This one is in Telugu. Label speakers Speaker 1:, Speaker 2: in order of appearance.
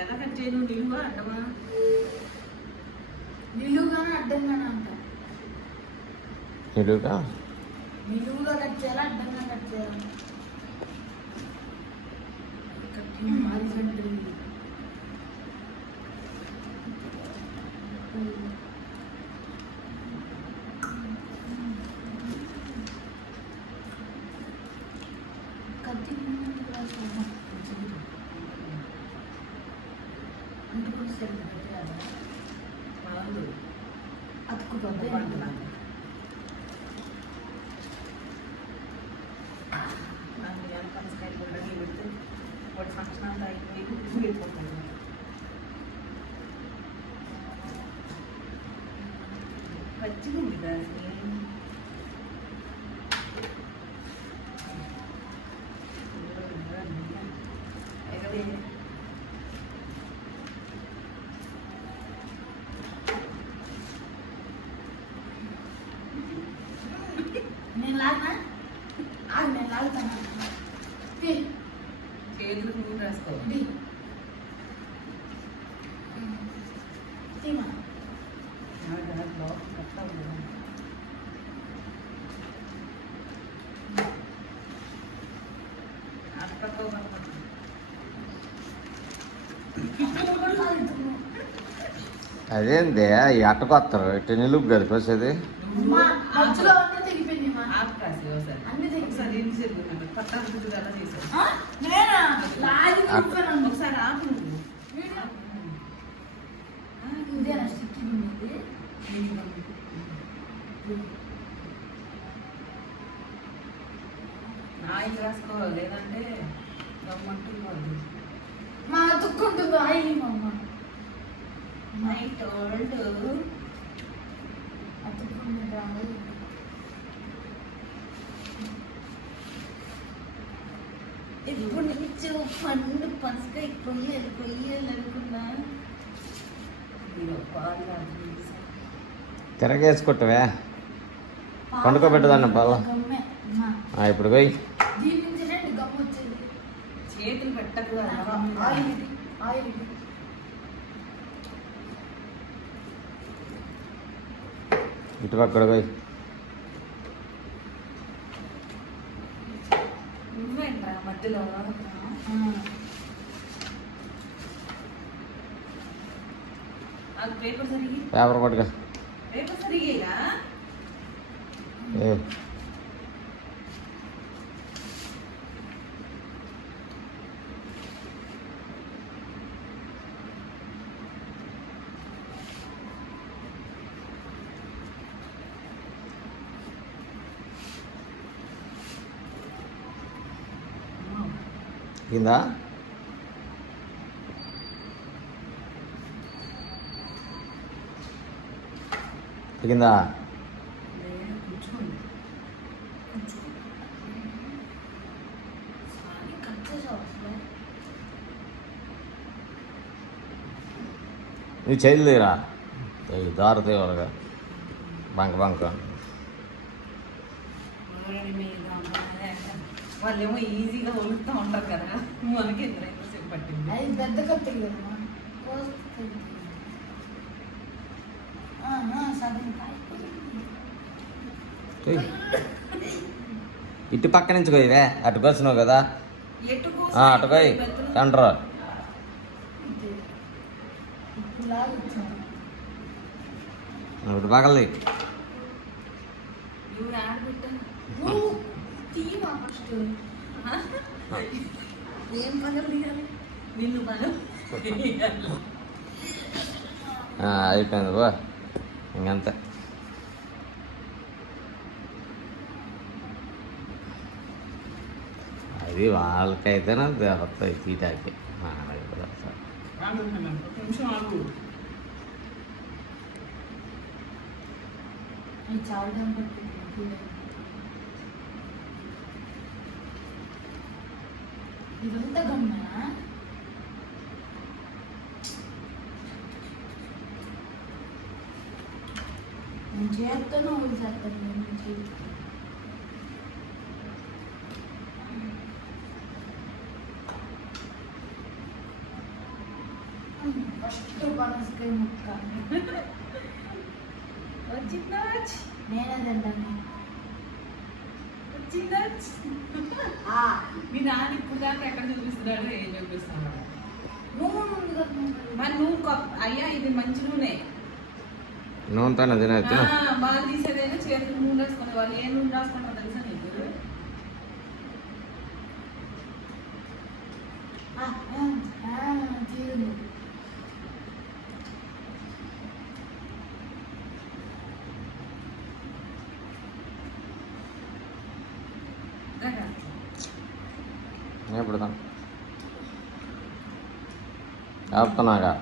Speaker 1: ఎలా కట్ చేయను? నిలువ అడ్డమా?
Speaker 2: నిలువుగానే అడ్డంగానే అంట
Speaker 3: నిలువుగా?
Speaker 2: నిలువుగా కట్ చేయాలా? అడ్డంగా కట్ చేయాలా? కట్టింగ్ హారిజంటల్ ಅದಕ್ಕೂ
Speaker 1: ಬಂದು ನಾನು ಯಾವ ಕನಸ್ಕಾಯಿ ಕೊಂಡಾಗಿ ಬಿಡ್ತು ಒಟ್ಟು ಫಂಕ್ಷನ್ ಅಂತ ಆಯ್ತು ಇಟ್ಕೊಡ್ತಾನೆ ಬಚ್ಚಿಗೊಂಡಿದ್ದಾರೆ Thank
Speaker 2: you. లాగనా ఆగు నేను లాగుతాను
Speaker 1: నూనె
Speaker 3: అదేంది ఈ అట్టకొస్తారు ఇటు నిలుపు కదా కోసేది
Speaker 1: ఒకసారి ఆపు ఆయిల్ రాసుకోవాలి. లేదంటే గమ్మంటుంది
Speaker 2: మా అతుక్కుంటుంది ఆయిల్ మా అమ్మ
Speaker 1: ఐ టోల్డ్
Speaker 2: అతుక్కుంటుంది
Speaker 1: ఇప్పుడు నుంచి పండు అనుకున్నా? ఇదిగో పాలు
Speaker 3: తిరగేసుకుంటావే? పండుకోబెట్టదాన్న. ఇప్పుడు పోయి.
Speaker 1: చేతులు
Speaker 3: ఇటు అక్కడ పోయి.
Speaker 1: మధ్యలో పేపర్ సరిగి?
Speaker 3: పేపర్ పట్టుకో
Speaker 1: పేపర్ సరిగేగా
Speaker 3: కింద. కింద. నీ చేతులు తీరా? దారుతాయి వాళ్ళగా బంక బంక.
Speaker 1: వాళ్ళేమో ఈజీగా వలుస్తూ ఉంటారు కదా. మనకి ఎంత సేపు పట్టింది.
Speaker 2: అది పెద్ద కత్తి.
Speaker 3: ఇటు పక్క నుంచి పోయివే అటు కోసినావు కదా. అటు పోయి సెంటర్. ఇటు పక్కలది
Speaker 1: నువ్వు ఆడబెట్టా
Speaker 2: నువ్వు తీయమా ఫస్ట్.
Speaker 1: ఏం పనులు తీయాలి నిన్ను పను
Speaker 3: అయిపోయింది బా ఇంకంతే అది వాళ్ళకైతేనే వస్తాయి తీటాకి మనకి కూడా
Speaker 2: ఇదంతా గమ్మనా? నేను చేస్తాను వాళ్ళు చేస్తాను నేను ఫస్ట్ పనసకాయ ముక్క.
Speaker 1: వచ్చిందా?
Speaker 2: నేనే తింటాను.
Speaker 1: వచ్చిందా
Speaker 2: ఆ,
Speaker 1: మీ నాన్న ఇప్పుడు దాకా ఎక్కడ చూపిస్తున్నాడు ఏం చూపిస్తున్నాడు. మరి నువ్వు అయ్యా ఇది మంచి నూనె.
Speaker 3: నూనెతో తినే తిను
Speaker 1: ఆ, వాళ్ళు తీసేదైనా చేతులు నూనె రాసుకునే వాళ్ళు ఏ నూనె రాసుకుంటారో తెలుసా నీకు?
Speaker 2: ఆ, ఆ, ఆ,
Speaker 1: இப்படி
Speaker 3: தான் ஆப்தனாகா?